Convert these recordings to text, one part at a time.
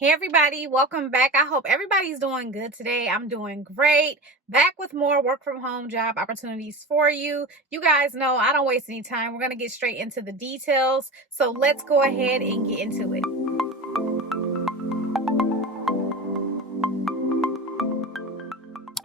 Hey everybody, welcome back. I hope everybody's doing good today. I'm doing great. Back with more work from home job opportunities for you. You guys know I don't waste any time. We're going to get straight into the details. So let's go ahead and get into it.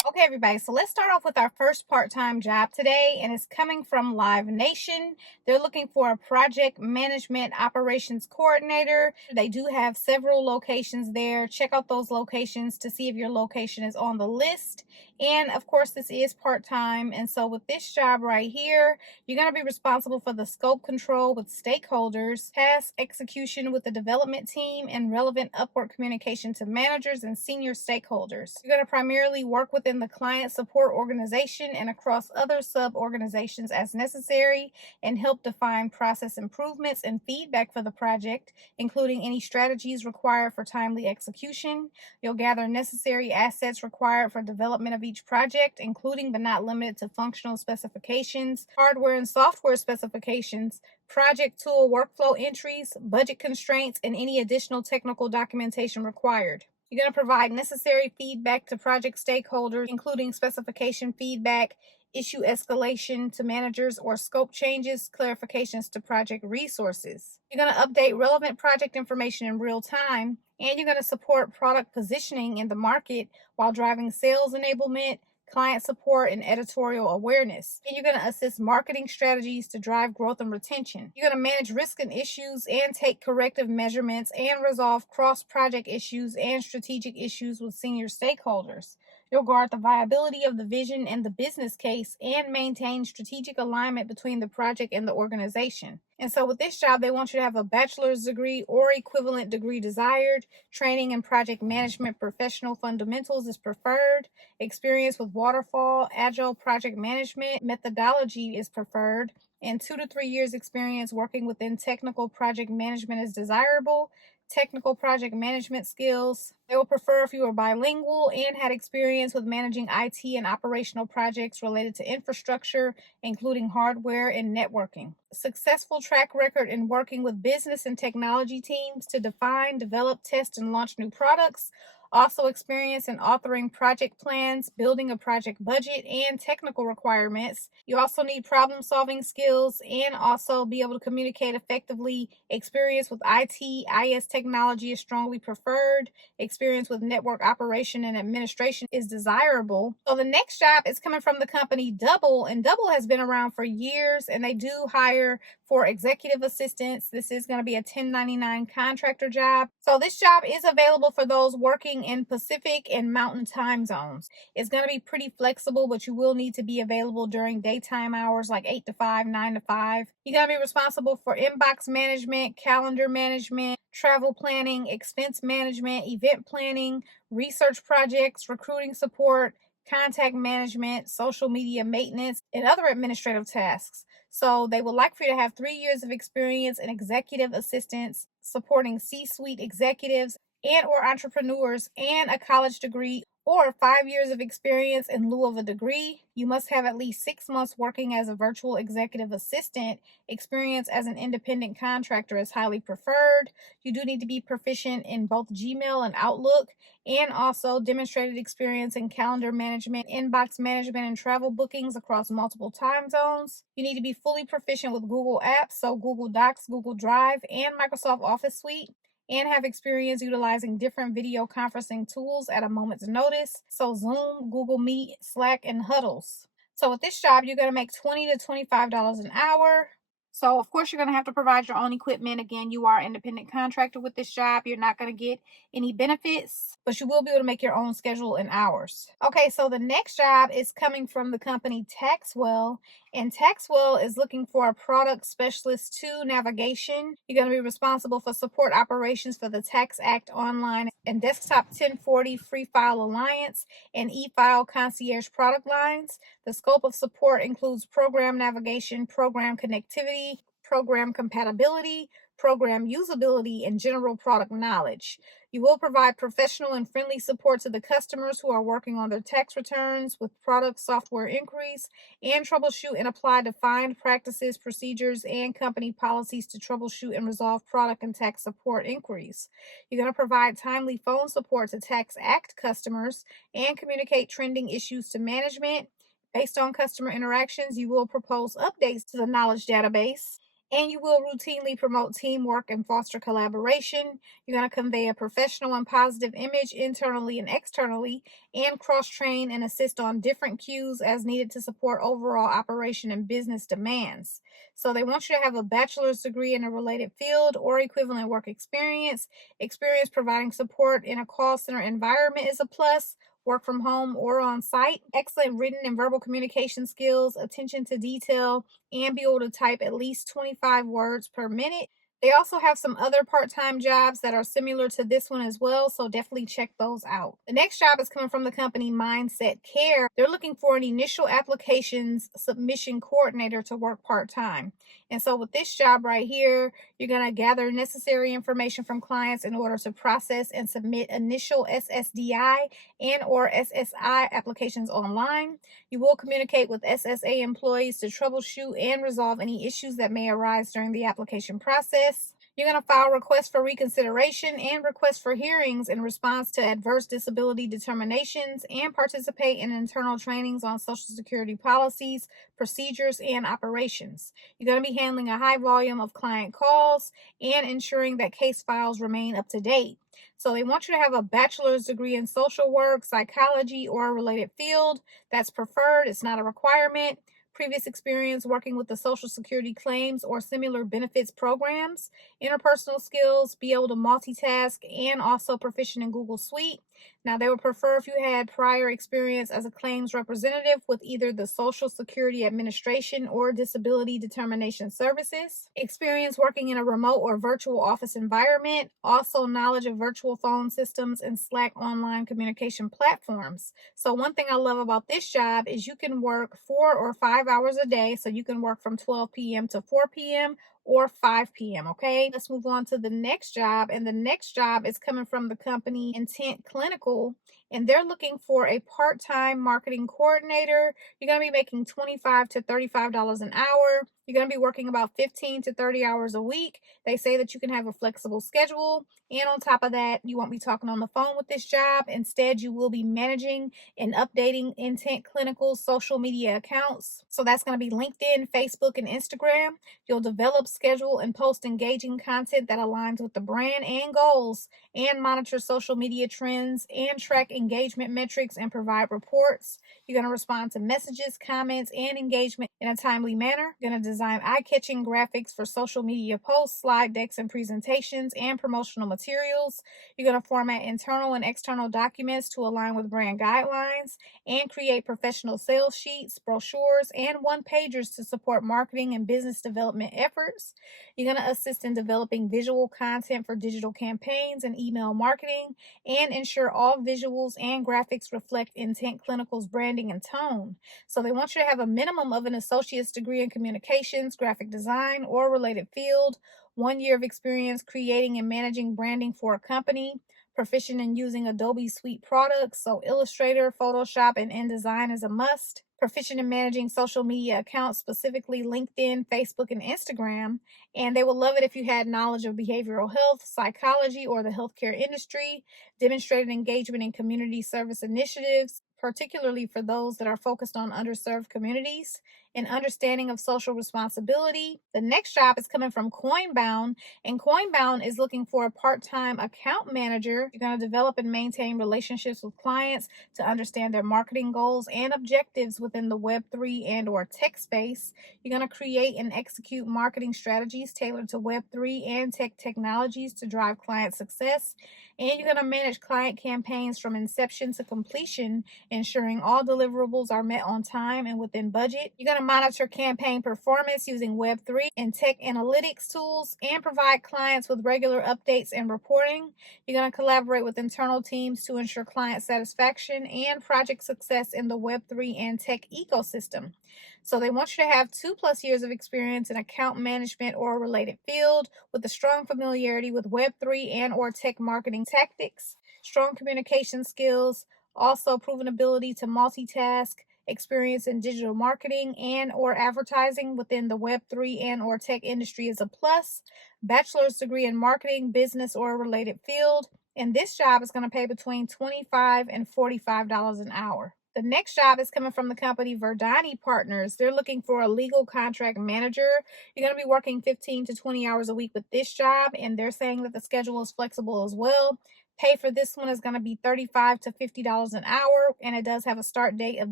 Okay, everybody, so let's start off with our first part-time job today, and it's coming from Live Nation. They're looking for a project management operations coordinator. They do have several locations there. Check out those locations to see if your location is on the list. And of course, this is part-time. And so with this job right here, you're going to be responsible for the scope control with stakeholders, task execution with the development team, and relevant upward communication to managers and senior stakeholders. You're going to primarily work within the client support organization and across other sub-organizations as necessary, and help define process improvements and feedback for the project, including any strategies required for timely execution. You'll gather necessary assets required for development of each project, including but not limited to functional specifications, hardware and software specifications, project tool workflow entries, budget constraints, and any additional technical documentation required. You're going to provide necessary feedback to project stakeholders, including specification feedback, issue escalation to managers, or scope changes, clarifications to project resources. You're going to update relevant project information in real time, and you're going to support product positioning in the market while driving sales enablement, client support, and editorial awareness. And you're going to assist marketing strategies to drive growth and retention. You're going to manage risk and issues and take corrective measurements and resolve cross-project issues and strategic issues with senior stakeholders. You'll guard the viability of the vision and the business case and maintain strategic alignment between the project and the organization. And so with this job, they want you to have a bachelor's degree or equivalent degree desired. Training in project management professional fundamentals is preferred. Experience with waterfall, agile project management methodology is preferred. And 2 to 3 years experience working within technical project management is desirable. Technical project management skills. They will prefer if you are bilingual and had experience with managing IT and operational projects related to infrastructure, including hardware and networking. Successful track record in working with business and technology teams to define, develop, test, and launch new products. Also experience in authoring project plans, building a project budget, and technical requirements. You also need problem solving skills and also be able to communicate effectively. Experience with IT, IS technology is strongly preferred. Experience with network operation and administration is desirable. So the next job is coming from the company Double, and Double has been around for years, and they do hire for executive assistants. This is going to be a 1099 contractor job. So this job is available for those working in Pacific and Mountain time zones. It's going to be pretty flexible, but you will need to be available during daytime hours like 8 to 5, 9 to 5. You're going to be responsible for inbox management, calendar management, travel planning, expense management, event planning, research projects, recruiting support, contact management, social media maintenance, and other administrative tasks. So they would like for you to have 3 years of experience in executive assistance, supporting C-suite executives and or entrepreneurs, and a college degree or 5 years of experience in lieu of a degree. You must have at least 6 months working as a virtual executive assistant. Experience as an independent contractor is highly preferred. You do need to be proficient in both Gmail and Outlook, and also demonstrated experience in calendar management, inbox management, and travel bookings across multiple time zones. You need to be fully proficient with Google Apps, so Google Docs, Google Drive, and Microsoft Office Suite, and have experience utilizing different video conferencing tools at a moment's notice, so Zoom, Google Meet, Slack, and Huddles. So with this job, you're going to make $20 to $25 an hour. So of course, you're going to have to provide your own equipment. Again, you are an independent contractor with this job. You're not going to get any benefits, but you will be able to make your own schedule and hours. Okay, so the next job is coming from the company Taxwell, and Taxwell is looking for a product specialist 2 navigation. You're going to be responsible for support operations for the Tax Act Online and Desktop 1040 Free File Alliance and eFile Concierge product lines. The scope of support includes program navigation, program connectivity, program compatibility, program usability, and general product knowledge. You will provide professional and friendly support to the customers who are working on their tax returns with product software inquiries, and troubleshoot and apply defined practices, procedures, and company policies to troubleshoot and resolve product and tax support inquiries. You're going to provide timely phone support to Tax Act customers and communicate trending issues to management. Based on customer interactions, you will propose updates to the knowledge database, and you will routinely promote teamwork and foster collaboration. You're going to convey a professional and positive image internally and externally, and cross train and assist on different cues as needed to support overall operation and business demands. So, they want you to have a bachelor's degree in a related field or equivalent work experience. Experience providing support in a call center environment is a plus. Work from home or on site. Excellent written and verbal communication skills, attention to detail, and be able to type at least 25 words per minute. They also have some other part time jobs that are similar to this one as well, so definitely check those out. The next job is coming from the company Mindset Care. They're looking for an initial applications submission coordinator to work part time. And so, with this job right here, you're going to gather necessary information from clients in order to process and submit initial SSDI and or SSI applications online. You will communicate with SSA employees to troubleshoot and resolve any issues that may arise during the application process. You're going to file requests for reconsideration and requests for hearings in response to adverse disability determinations, and participate in internal trainings on Social Security policies, procedures, and operations. You're going to be handling a high volume of client calls and ensuring that case files remain up to date. So, they want you to have a bachelor's degree in social work, psychology, or a related field. That's preferred, it's not a requirement. Previous experience working with the Social Security claims or similar benefits programs. Interpersonal skills, be able to multitask, and also proficient in Google Suite. Now, they would prefer if you had prior experience as a claims representative with either the Social Security Administration or Disability Determination Services. Experience working in a remote or virtual office environment. Also, knowledge of virtual phone systems and Slack online communication platforms. So, one thing I love about this job is you can work 4 or 5 hours a day. So, you can work from 12 p.m. to 4 p.m. or 5 p.m. Okay, let's move on to the next job. And the next job is coming from the company Intent Clinical, and they're looking for a part-time marketing coordinator. You're going to be making $25 to $35 an hour. You're going to be working about 15 to 30 hours a week. They say that you can have a flexible schedule. And on top of that, you won't be talking on the phone with this job. Instead, you will be managing and updating Intent Clinical's social media accounts. So that's going to be LinkedIn, Facebook, and Instagram. You'll develop, schedule, and post engaging content that aligns with the brand and goals, and monitor social media trends and track engagement metrics and provide reports. You're going to respond to messages, comments, and engagement in a timely manner. You're going to design eye-catching graphics for social media posts, slide decks, and presentations, and promotional materials. You're going to format internal and external documents to align with brand guidelines, and create professional sales sheets, brochures, and one-pagers to support marketing and business development efforts. You're going to assist in developing visual content for digital campaigns and email marketing, and ensure all visuals and graphics reflect Intent Clinical's branding and tone. So, they want you to have a minimum of an associate's degree in communications, graphic design, or related field, 1 year of experience creating and managing branding for a company, proficient in using Adobe Suite products, so Illustrator, Photoshop, and InDesign is a must. Proficient in managing social media accounts, specifically LinkedIn, Facebook, and Instagram. And they would love it if you had knowledge of behavioral health, psychology, or the healthcare industry, demonstrated engagement in community service initiatives, particularly for those that are focused on underserved communities, and understanding of social responsibility. The next job is coming from Coinbound, and Coinbound is looking for a part-time account manager. You're going to develop and maintain relationships with clients to understand their marketing goals and objectives within the Web3 and or tech space. You're going to create and execute marketing strategies tailored to Web3 and tech technologies to drive client success. And you're going to manage client campaigns from inception to completion, ensuring all deliverables are met on time and within budget. You're going to to monitor campaign performance using Web3 and tech analytics tools and provide clients with regular updates and reporting. You're going to collaborate with internal teams to ensure client satisfaction and project success in the Web3 and tech ecosystem. So they want you to have 2+ years of experience in account management or a related field with a strong familiarity with Web3 and or tech marketing tactics, strong communication skills, also proven ability to multitask, experience in digital marketing and or advertising within the Web3 and or tech industry is a plus, bachelor's degree in marketing, business, or a related field. And this job is going to pay between $25 and $45 an hour. The next job is coming from the company Verdani Partners. They're looking for a legal contract manager. You're going to be working 15 to 20 hours a week with this job, and they're saying that the schedule is flexible as well. Pay for this one is going to be $35 to $50 an hour, and it does have a start date of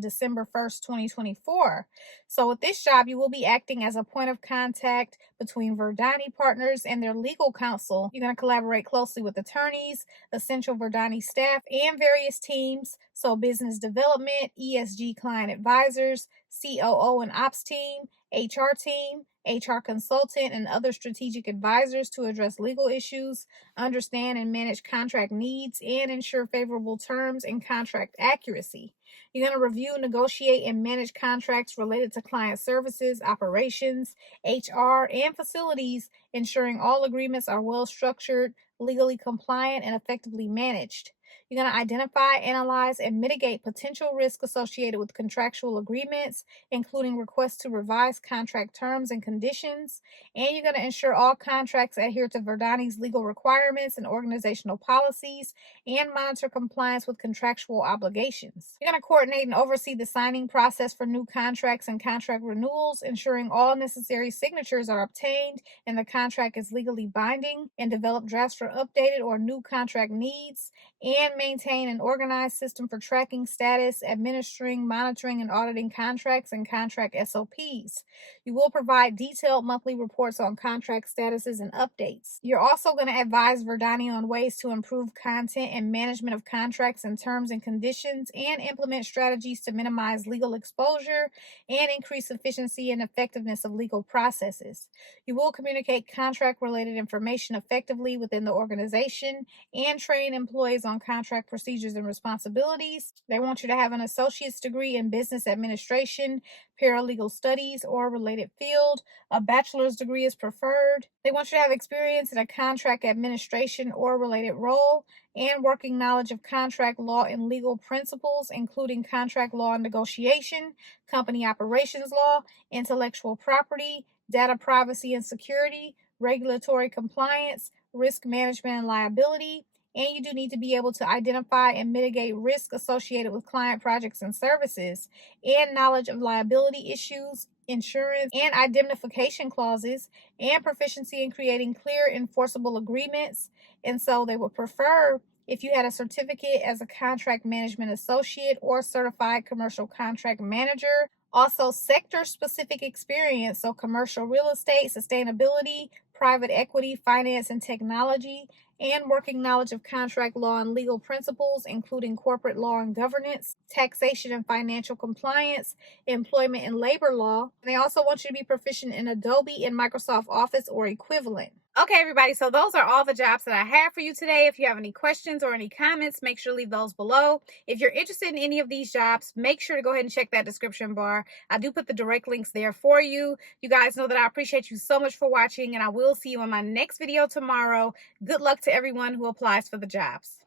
December 1st, 2024. So with this job, you will be acting as a point of contact between Verdani Partners and their legal counsel. You're going to collaborate closely with attorneys, essential Verdani staff, and various teams. So business development, ESG client advisors, COO and ops team, HR team, HR consultant, and other strategic advisors to address legal issues, understand and manage contract needs, and ensure favorable terms and contract accuracy. You're going to review, negotiate, and manage contracts related to client services, operations, HR, and facilities, ensuring all agreements are well structured, legally compliant, and effectively managed. You're going to identify, analyze, and mitigate potential risk associated with contractual agreements, including requests to revise contract terms and conditions. And you're going to ensure all contracts adhere to Verdani's legal requirements and organizational policies and monitor compliance with contractual obligations. You're going to coordinate and oversee the signing process for new contracts and contract renewals, ensuring all necessary signatures are obtained and the contract is legally binding, and develop drafts for updated or new contract needs, and maintain an organized system for tracking status, administering, monitoring, and auditing contracts and contract SOPs. You will provide detailed monthly reports on contract statuses and updates. You're also going to advise Verdani on ways to improve content and management of contracts and terms and conditions, and implement strategies to minimize legal exposure and increase efficiency and effectiveness of legal processes. You will communicate contract-related information effectively within the organization and train employees on contract procedures and responsibilities. They want you to have an associate's degree in business administration, paralegal studies, or a related field. A bachelor's degree is preferred. They want you to have experience in a contract administration or related role, and working knowledge of contract law and legal principles, including contract law and negotiation, company operations law, intellectual property, data privacy and security, regulatory compliance, risk management and liability. And you do need to be able to identify and mitigate risk associated with client projects and services, and knowledge of liability issues, insurance, and indemnification clauses, and proficiency in creating clear, enforceable agreements. And so they would prefer if you had a certificate as a contract management associate or certified commercial contract manager. Also, sector-specific experience, so commercial real estate, sustainability, private equity, finance, and technology, and working knowledge of contract law and legal principles, including corporate law and governance, taxation and financial compliance, employment and labor law. And they also want you to be proficient in Adobe and Microsoft Office or equivalent. Okay, everybody, so those are all the jobs that I have for you today. If you have any questions or any comments, make sure to leave those below. If you're interested in any of these jobs, make sure to go ahead and check that description bar. I do put the direct links there for you. You guys know that I appreciate you so much for watching, and I will see you in my next video tomorrow. Good luck to everyone who applies for the jobs.